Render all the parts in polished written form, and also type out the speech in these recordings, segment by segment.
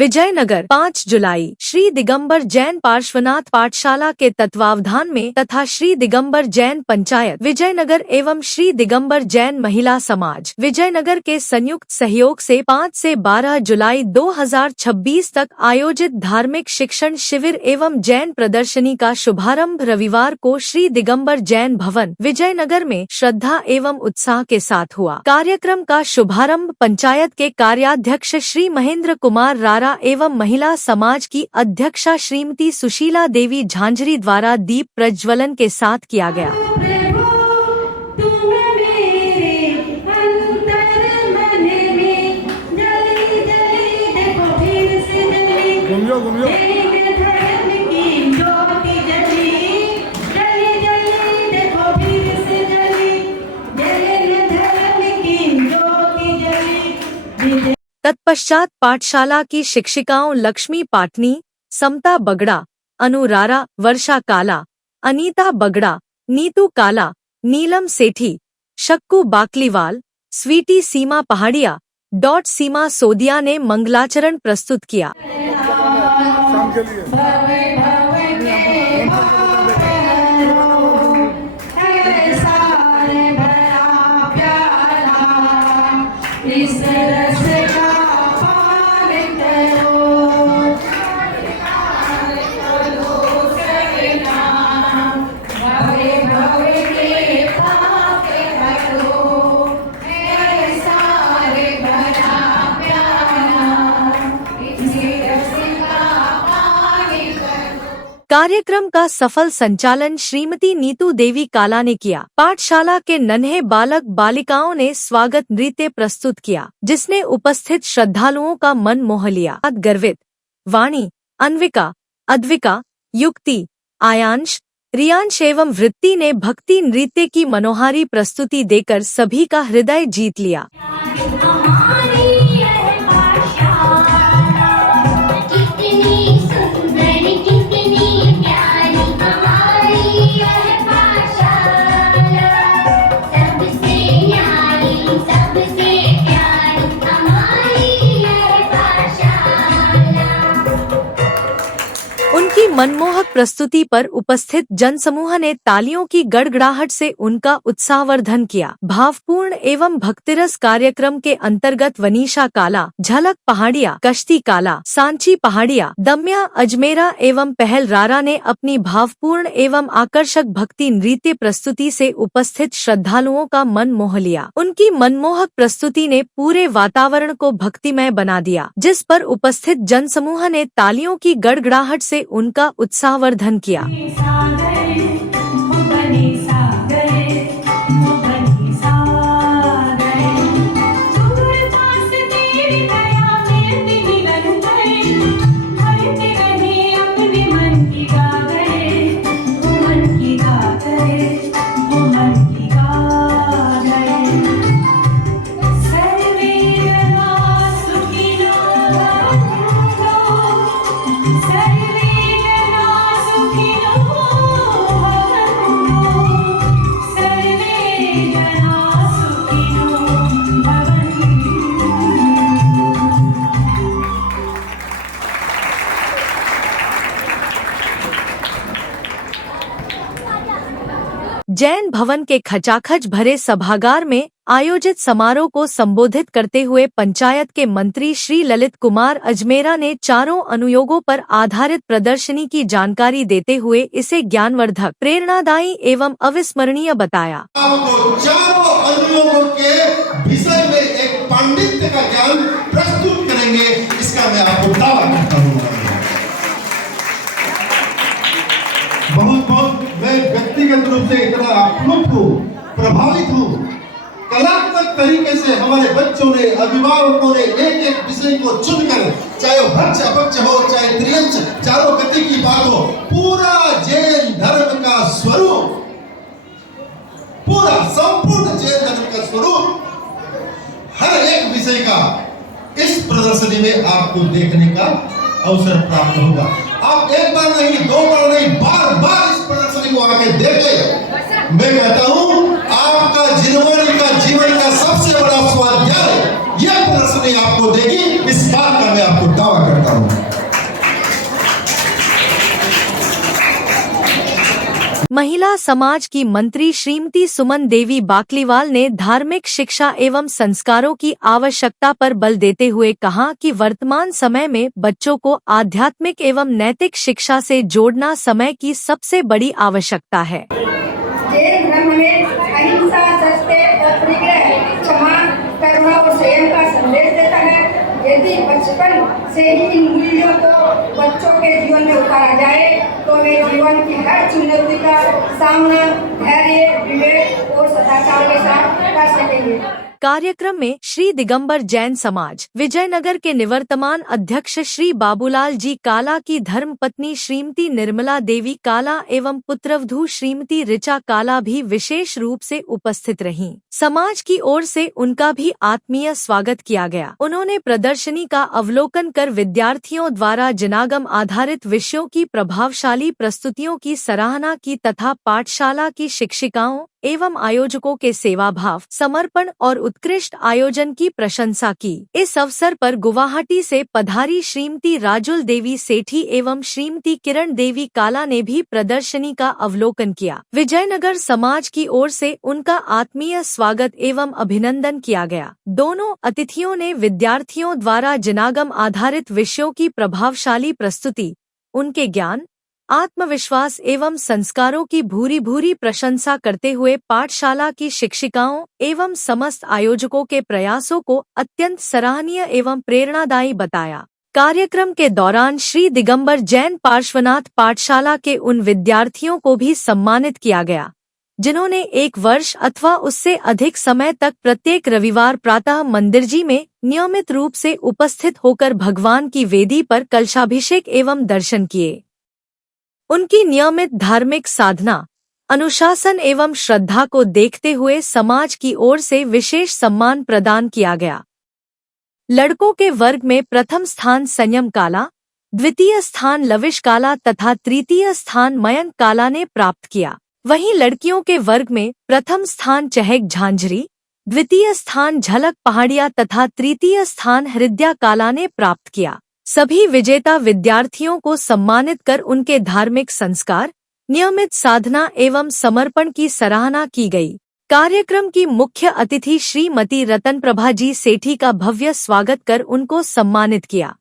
विजयनगर 5 जुलाई श्री दिगंबर जैन पार्श्वनाथ पाठशाला के तत्वावधान में तथा श्री दिगंबर जैन पंचायत विजयनगर एवं श्री दिगंबर जैन महिला समाज विजयनगर के संयुक्त सहयोग से 5 से 12 जुलाई 2026 तक आयोजित धार्मिक शिक्षण शिविर एवं जैन प्रदर्शनी का शुभारंभ रविवार को श्री दिगंबर जैन भवन विजयनगर में श्रद्धा एवं उत्साह के साथ हुआ। कार्यक्रम का शुभारंभ पंचायत के कार्याध्यक्ष श्री महेंद्र कुमार रारा एवं महिला समाज की अध्यक्षा श्रीमती सुशीला देवी झांझरी द्वारा दीप प्रज्वलन के साथ किया गया। तत्पश्चात पाठशाला की शिक्षिकाओं लक्ष्मी पाटनी, समता बगड़ा, अनु रारा, वर्षा काला, अनीता बगड़ा, नीतू काला, नीलम सेठी, शक्कू बाकलीवाल, स्वीटी सीमा पहाड़िया, सीमा सोदिया ने मंगलाचरण प्रस्तुत किया। कार्यक्रम का सफल संचालन श्रीमती नीतू देवी काला ने किया। पाठशाला के नन्हे बालक बालिकाओं ने स्वागत नृत्य प्रस्तुत किया, जिसने उपस्थित श्रद्धालुओं का मन मोह लिया। गर्वित, वाणी, अन्विका, अद्विका, युक्ति, आयांश, रियांश एवं वृत्ति ने भक्ति नृत्य की मनोहारी प्रस्तुति देकर सभी का हृदय जीत लिया। उनकी मनमोहक प्रस्तुति पर उपस्थित जनसमूह ने तालियों की गड़गड़ाहट से उनका उत्साहवर्धन किया। भावपूर्ण एवं भक्तिरस कार्यक्रम के अंतर्गत वनीशा काला, झलक पहाड़िया, कश्ती काला, सांची पहाड़िया, दम्या अजमेरा एवं पहल रारा ने अपनी भावपूर्ण एवं आकर्षक भक्ति नृत्य प्रस्तुति से उपस्थित श्रद्धालुओं का मन मोह लिया। उनकी मनमोहक प्रस्तुति ने पूरे वातावरण को भक्तिमय बना दिया, जिस पर उपस्थित जनसमूह ने तालियों की गड़गड़ाहट से उनका उत्साहवर्धन किया। जैन भवन के खचाखच भरे सभागार में आयोजित समारोह को संबोधित करते हुए पंचायत के मंत्री श्री ललित कुमार अजमेरा ने चारों अनुयोगों पर आधारित प्रदर्शनी की जानकारी देते हुए इसे ज्ञानवर्धक, प्रेरणादायी एवं अविस्मरणीय बताया। आपको चारों अनुयोगों के विषय में एक पांडित्य का ज्ञान प्रस्तुत करेंगे, इसका मैं आपको दावा करता हूँ। बहुत मैं व्यक्तिगत रूप से इतना आप्लुत हूँ, प्रभावित हूँ। कलात्मक तरीके से हमारे बच्चों ने, अभिभावकों ने एक एक विषय को चुनकर, चाहे वो भक्ष अपक्ष हो, चाहे त्रियंश, चारों गति की बात हो, पूरा जैन धर्म का स्वरूप, पूरा संपूर्ण जैन धर्म का स्वरूप, हर एक विषय का इस प्रदर्शनी में आपको देखने का अवसर प्राप्त होगा। आप एक बार नहीं, दो बार नहीं, बार बार इस प्रदर्शनी को आके देखें। मैं कहता हूँ आपका जीवन का सबसे बड़ा स्वाध्याय यह प्रदर्शनी रोशनी आपको देगी, इस बात का मैं आपको दावा करता हूं। महिला समाज की मंत्री श्रीमती सुमन देवी बाकलीवाल ने धार्मिक शिक्षा एवं संस्कारों की आवश्यकता पर बल देते हुए कहा कि वर्तमान समय में बच्चों को आध्यात्मिक एवं नैतिक शिक्षा से जोड़ना समय की सबसे बड़ी आवश्यकता है। जैन धर्म में अहिंसा, सत्य, अपरिग्रह, क्षमा, करुणा और संयम का संदेश देता है। यदि बचपन से ही इन मूल्यों को बच्चों के जीवन में उतारा जाए तो वे जीवन की हर चुनौती का सामना धैर्य, विवेक और सदाचार के साथ कर सकेंगे। कार्यक्रम में श्री दिगंबर जैन समाज विजयनगर के निवर्तमान अध्यक्ष श्री बाबूलाल जी काला की धर्मपत्नी श्रीमती निर्मला देवी काला एवं पुत्रवधू श्रीमती ऋचा काला भी विशेष रूप से उपस्थित रहीं। समाज की ओर से उनका भी आत्मीय स्वागत किया गया। उन्होंने प्रदर्शनी का अवलोकन कर विद्यार्थियों द्वारा जनागम आधारित विषयों की प्रभावशाली प्रस्तुतियों की सराहना की तथा पाठशाला की शिक्षिकाओं एवं आयोजकों के सेवाभाव, समर्पण और उत्कृष्ट आयोजन की प्रशंसा की। इस अवसर पर गुवाहाटी से पधारी श्रीमती राजुल देवी सेठी एवं श्रीमती किरण देवी काला ने भी प्रदर्शनी का अवलोकन किया। विजयनगर समाज की ओर से उनका आत्मीय स्वागत एवं अभिनंदन किया गया। दोनों अतिथियों ने विद्यार्थियों द्वारा जनागम आधारित विषयों की प्रभावशाली प्रस्तुति, उनके ज्ञान, आत्मविश्वास एवं संस्कारों की भूरी भूरी प्रशंसा करते हुए पाठशाला की शिक्षिकाओं एवं समस्त आयोजकों के प्रयासों को अत्यंत सराहनीय एवं प्रेरणादायी बताया। कार्यक्रम के दौरान श्री दिगंबर जैन पार्श्वनाथ पाठशाला के उन विद्यार्थियों को भी सम्मानित किया गया जिन्होंने 1 वर्ष अथवा उससे अधिक समय तक प्रत्येक रविवार प्रातः मंदिर जी में नियमित रूप से उपस्थित होकर भगवान की वेदी पर कलशाभिषेक एवं दर्शन किए। उनकी नियमित धार्मिक साधना, अनुशासन एवं श्रद्धा को देखते हुए समाज की ओर से विशेष सम्मान प्रदान किया गया। लड़कों के वर्ग में प्रथम स्थान संयम काला, द्वितीय स्थान लविश काला तथा तृतीय स्थान मयंक काला ने प्राप्त किया। वहीं लड़कियों के वर्ग में प्रथम स्थान चहक झांझरी, द्वितीय स्थान झलक पहाड़िया तथा तृतीय स्थान हृदया काला ने प्राप्त किया। सभी विजेता विद्यार्थियों को सम्मानित कर उनके धार्मिक संस्कार, नियमित साधना एवं समर्पण की सराहना की गई। कार्यक्रम की मुख्य अतिथि श्रीमती रतन प्रभा जी सेठी का भव्य स्वागत कर उनको सम्मानित किया।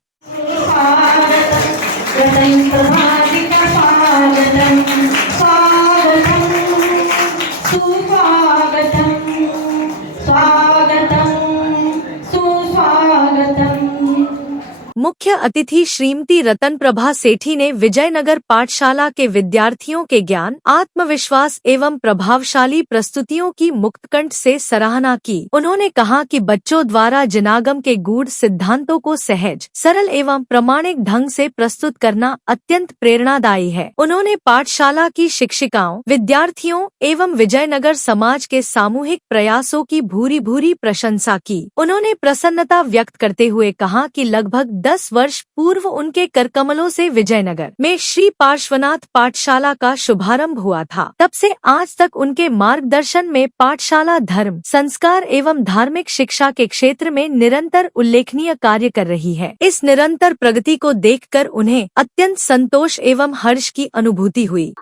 मुख्य अतिथि श्रीमती रतन प्रभा सेठी ने विजयनगर पाठशाला के विद्यार्थियों के ज्ञान, आत्मविश्वास एवं प्रभावशाली प्रस्तुतियों की मुक्तकंठ से सराहना की। उन्होंने कहा कि बच्चों द्वारा जनागम के गूढ़ सिद्धांतों को सहज, सरल एवं प्रामाणिक ढंग से प्रस्तुत करना अत्यंत प्रेरणादायी है। उन्होंने पाठशाला की शिक्षिकाओं, विद्यार्थियों एवं विजयनगर समाज के सामूहिक प्रयासों की भूरी भूरी प्रशंसा की। उन्होंने प्रसन्नता व्यक्त करते हुए कहा कि लगभग 10 वर्ष पूर्व उनके करकमलों से विजयनगर में श्री पार्श्वनाथ पाठशाला का शुभारंभ हुआ था। तब से आज तक उनके मार्गदर्शन में पाठशाला धर्म, संस्कार एवं धार्मिक शिक्षा के क्षेत्र में निरंतर उल्लेखनीय कार्य कर रही है। इस निरंतर प्रगति को देखकर उन्हें अत्यंत संतोष एवं हर्ष की अनुभूति हुई।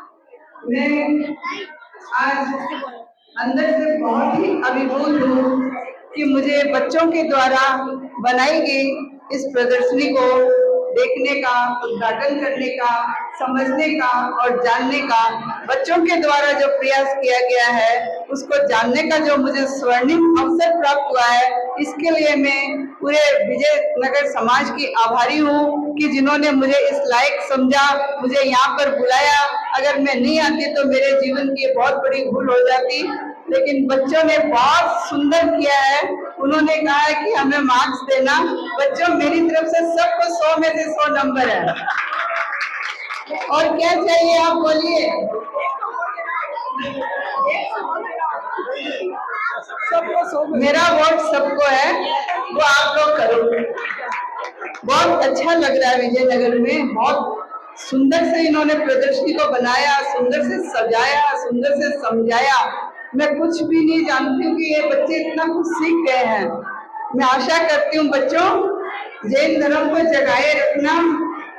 मैं आज अंदर से बहुत ही अभिभूत हूँ कि मुझे बच्चों के द्वारा बनाई गई इस प्रदर्शनी को देखने का, उद्घाटन करने का, समझने का और जानने का, बच्चों के द्वारा जो प्रयास किया गया है उसको जानने का जो मुझे स्वर्णिम अवसर प्राप्त हुआ है, इसके लिए मैं पूरे विजयनगर समाज की आभारी हूँ कि जिन्होंने मुझे इस लायक समझा, मुझे यहाँ पर बुलाया। अगर मैं नहीं आती तो मेरे जीवन की बहुत बड़ी भूल हो जाती, लेकिन बच्चों ने बहुत सुंदर किया है। उन्होंने कहा है कि हमें मार्क्स देना। बच्चों, मेरी तरफ से सबको 100 में से 100 नंबर है। और क्या चाहिए आप बोलिए। मेरा वोट सबको है, वो आप लोग करो। बहुत अच्छा लग रहा है विजयनगर में, बहुत सुंदर से इन्होंने प्रदर्शनी को बनाया, सुंदर से सजाया, सुंदर से समझाया। मैं कुछ भी नहीं जानती हूँ कि ये बच्चे इतना कुछ सीख गए हैं। मैं आशा करती हूँ बच्चों, जैन धर्म को जगाए रखना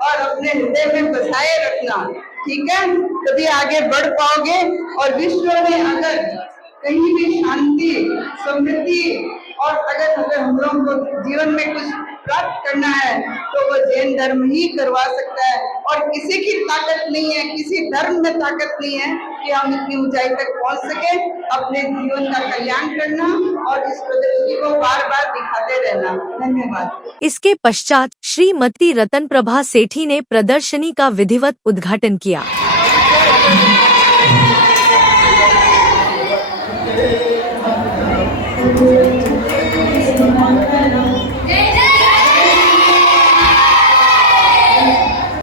और अपने हृदय में बसाए रखना, ठीक है? तभी आगे बढ़ पाओगे। और विश्व में अगर कहीं भी शांति, समृद्धि और अगर हम लोगों को जीवन में कुछ प्राप्त करना है तो वो जैन धर्म ही करवा सकता है। और किसी की ताकत नहीं है, किसी धर्म में ताकत नहीं है कि हम इतनी ऊंचाई तक पहुंच सके। अपने जीवन का कल्याण करना और इस प्रदर्शनी को बार बार दिखाते रहना। धन्यवाद। इसके पश्चात श्रीमती रतन प्रभा सेठी ने प्रदर्शनी का विधिवत उद्घाटन किया।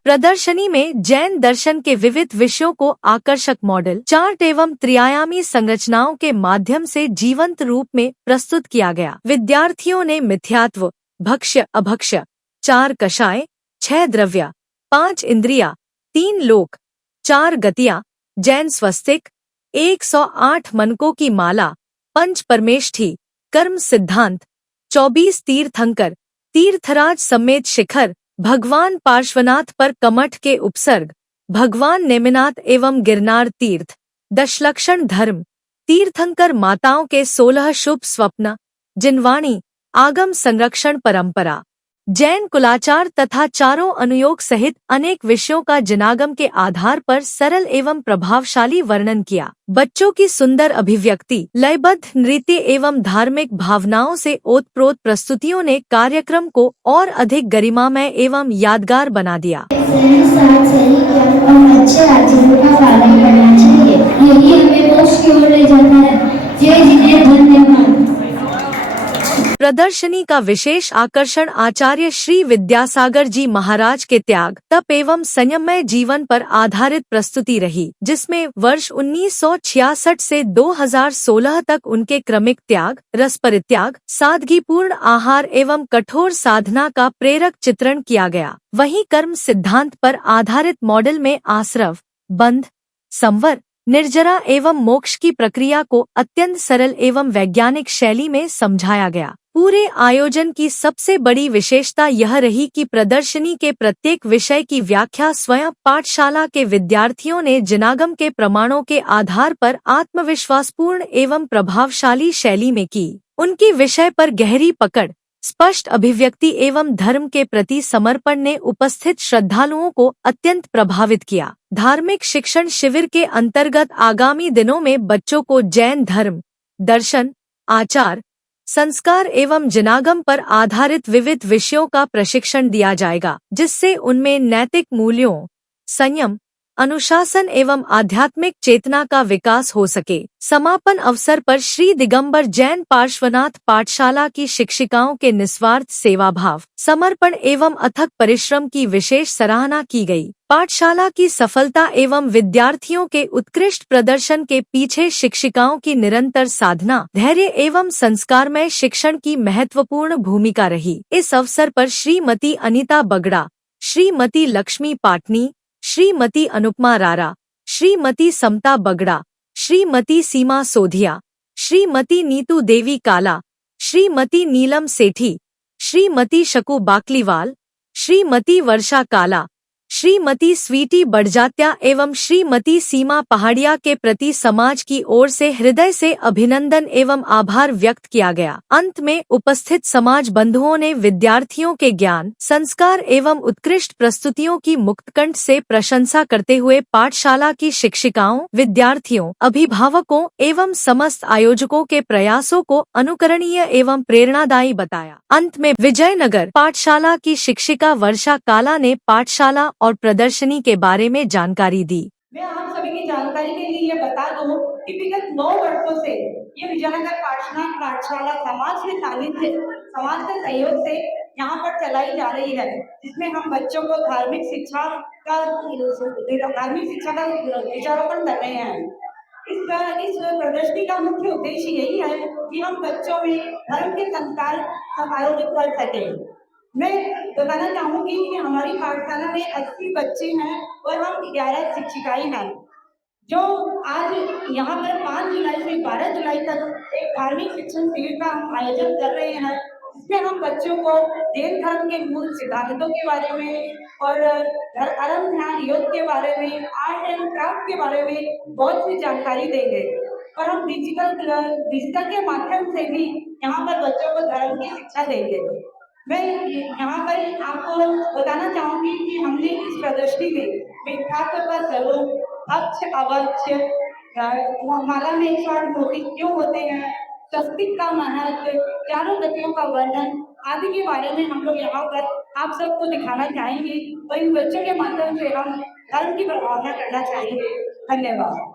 प्रदर्शनी में जैन दर्शन के विविध विषयों को आकर्षक मॉडल, चार्ट एवं त्रिआयामी संरचनाओं के माध्यम से जीवंत रूप में प्रस्तुत किया गया। विद्यार्थियों ने मिथ्यात्व, भक्ष्य अभक्ष्य, 4 कषाय, 6 द्रव्य, 5 इंद्रिया, 3 लोक, 4 गतियां, जैन स्वस्तिक, 108 मनकों की माला, पंच परमेष्ठी, कर्म सिद्धांत, 24 तीर्थंकर, तीर्थराज समेत शिखर, भगवान पार्श्वनाथ पर कमठ के उपसर्ग, भगवान नेमिनाथ एवं गिरनार तीर्थ, दशलक्षण धर्म, तीर्थंकर माताओं के 16 शुभ स्वप्न, जिनवाणी, आगम संरक्षण परंपरा, जैन कुलाचार तथा चारों अनुयोग सहित अनेक विषयों का जनागम के आधार पर सरल एवं प्रभावशाली वर्णन किया। बच्चों की सुंदर अभिव्यक्ति, लयबद्ध नृत्य एवं धार्मिक भावनाओं से ओतप्रोत प्रस्तुतियों ने कार्यक्रम को और अधिक गरिमामय एवं यादगार बना दिया। सही साथ सही कर्म और अच्छे आचरण का पालन करना चाहिए, यही हमें मोक्ष की ओर ले जाता है। जय जिन्हें धन्यवाद। प्रदर्शनी का विशेष आकर्षण आचार्य श्री विद्यासागर जी महाराज के त्याग, तप एवं संयममय जीवन पर आधारित प्रस्तुति रही, जिसमें वर्ष 1966 से 2016 तक उनके क्रमिक त्याग, रस परित्याग, सादगीपूर्ण आहार एवं कठोर साधना का प्रेरक चित्रण किया गया। वहीं कर्म सिद्धांत पर आधारित मॉडल में आश्रव, बंध, संवर, निर्जरा एवं मोक्ष की प्रक्रिया को अत्यंत सरल एवं वैज्ञानिक शैली में समझाया गया। पूरे आयोजन की सबसे बड़ी विशेषता यह रही कि प्रदर्शनी के प्रत्येक विषय की व्याख्या स्वयं पाठशाला के विद्यार्थियों ने जनागम के प्रमाणों के आधार पर आत्मविश्वासपूर्ण एवं प्रभावशाली शैली में की। उनकी विषय पर गहरी पकड़, स्पष्ट अभिव्यक्ति एवं धर्म के प्रति समर्पण ने उपस्थित श्रद्धालुओं को अत्यंत प्रभावित किया। धार्मिक शिक्षण शिविर के अंतर्गत आगामी दिनों में बच्चों को जैन धर्म, दर्शन, आचार, संस्कार एवं जनागम पर आधारित विविध विषयों का प्रशिक्षण दिया जाएगा, जिससे उनमें नैतिक मूल्यों, संयम, अनुशासन एवं आध्यात्मिक चेतना का विकास हो सके। समापन अवसर पर श्री दिगंबर जैन पार्श्वनाथ पाठशाला की शिक्षिकाओं के निस्वार्थ सेवाभाव, समर्पण एवं अथक परिश्रम की विशेष सराहना की गई। पाठशाला की सफलता एवं विद्यार्थियों के उत्कृष्ट प्रदर्शन के पीछे शिक्षिकाओं की निरंतर साधना, धैर्य एवं संस्कारमय शिक्षण की महत्वपूर्ण भूमिका रही। इस अवसर पर श्रीमती अनीता बगड़ा, श्रीमती लक्ष्मी पाटनी, श्रीमती अनुपमा रारा, श्रीमती समता बगड़ा, श्रीमती सीमा सोधिया, श्रीमती नीतू देवी काला, श्रीमती नीलम सेठी, श्रीमती शकू बाकलीवाल, श्रीमती वर्षा काला, श्रीमती स्वीटी बड़जात्या एवं श्रीमती सीमा पहाड़िया के प्रति समाज की ओर से हृदय से अभिनंदन एवं आभार व्यक्त किया गया। अंत में उपस्थित समाज बंधुओं ने विद्यार्थियों के ज्ञान, संस्कार एवं उत्कृष्ट प्रस्तुतियों की मुक्तकंठ से प्रशंसा करते हुए पाठशाला की शिक्षिकाओं, विद्यार्थियों, अभिभावकों एवं समस्त आयोजकों के प्रयासों को अनुकरणीय एवं प्रेरणादायी बताया। अंत में विजयनगर पाठशाला की शिक्षिका वर्षा काला ने पाठशाला और प्रदर्शनी के बारे में जानकारी दी। मैं आप सभी की जानकारी के लिए ये बता दूं कि विगत 9 वर्षों से ये विजयनगर पाठशाला समाज के सहयोग से यहाँ पर चलाई जा रही है, जिसमें हम बच्चों को धार्मिक शिक्षा का वृक्षारोपण कर रहे हैं। इस प्रदर्शनी का मुख्य उद्देश्य यही है कि हम बच्चों में धर्म के संस्कार आयोजित कर सके। मैं बताना चाहूँगी कि हमारी पाठशाला में 80 बच्चे हैं और हम 11 शिक्षिकाएं हैं, जो आज यहाँ पर 5 जुलाई से 12 जुलाई तक एक धार्मिक शिक्षण शिविर का हम आयोजन कर रहे हैं, इसमें हम बच्चों को जैन धर्म के मूल सिद्धांतों के बारे में और धर्म ध्यान योग के बारे में, आर्ट एंड क्राफ्ट के बारे में बहुत सी जानकारी देंगे। और हम डिजिटल के माध्यम से भी यहाँ पर बच्चों को धर्म की शिक्षा देंगे। मैं यहाँ पर आपको बताना चाहूंगी कि हमने इस प्रदर्शनी में विख्यात का स्वरूप, अक्ष अवक्ष, माला में स्वर्ण मोती क्यों होते हैं, स्वस्तिक का महत्व, चारों गतियों का वर्णन आदि के बारे में हम लोग यहाँ पर आप सबको दिखाना चाहेंगे और इन बच्चों के माध्यम से हम धर्म की प्रभावना करना चाहेंगे। धन्यवाद।